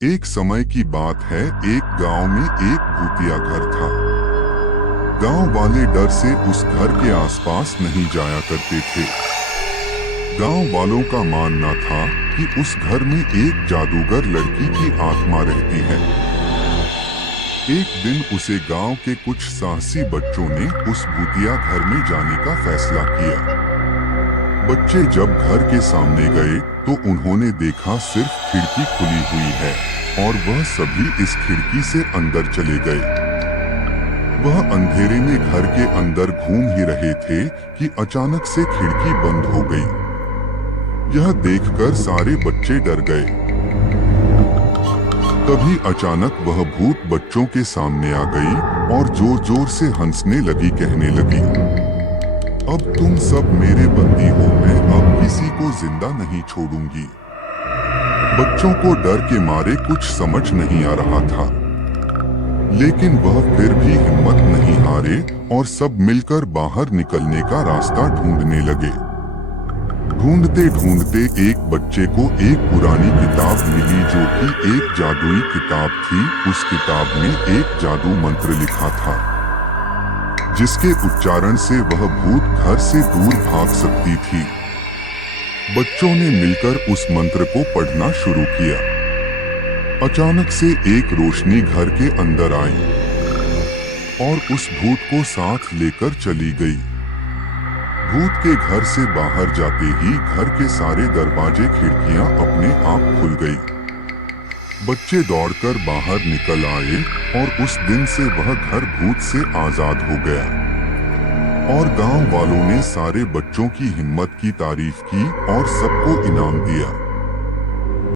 एक समय की बात है, एक गांव में एक भूतिया घर था। गांव वाले डर से उस घर के आसपास नहीं जाया करते थे। गांव वालों का मानना था कि उस घर में एक जादूगर लड़की की आत्मा रहती है। एक दिन उसे गांव के कुछ साहसी बच्चों ने उस भूतिया घर में जाने का फैसला किया। बच्चे जब घर के सामने गए तो उन्होंने देखा सिर्फ खिड़की खुली हुई है और वह सभी इस खिड़की से अंदर चले गए। वह अंधेरे में घर के अंदर घूम ही रहे थे कि अचानक से खिड़की बंद हो गई। यह देखकर सारे बच्चे डर गए। तभी अचानक वह भूत बच्चों के सामने आ गई और जोर जोर से हंसने लगी, कहने लगी, अब तुम सब मेरे बंदी हो, मैं अब किसी को जिंदा नहीं छोड़ूंगी। बच्चों को डर के मारे कुछ समझ नहीं आ रहा था, लेकिन वह फिर भी हिम्मत नहीं हारे और सब मिलकर बाहर निकलने का रास्ता ढूंढने लगे। ढूंढते ढूंढते एक बच्चे को एक पुरानी किताब मिली जो कि एक जादुई किताब थी। उस किताब में एक जादू मंत्र लिखा था जिसके उच्चारण से वह भूत घर से दूर भाग सकती थी। बच्चों ने मिलकर उस मंत्र को पढ़ना शुरू किया। अचानक से एक रोशनी घर के अंदर आई और उस भूत को साथ लेकर चली गई। भूत के घर से बाहर जाते ही घर के सारे दरवाजे खिड़कियां अपने आप खुल गई। बच्चे दौड़कर बाहर निकल आए और उस दिन से वह घर भूत से आजाद हो गया। और गांव वालों ने सारे बच्चों की हिम्मत की तारीफ की और सबको इनाम दिया।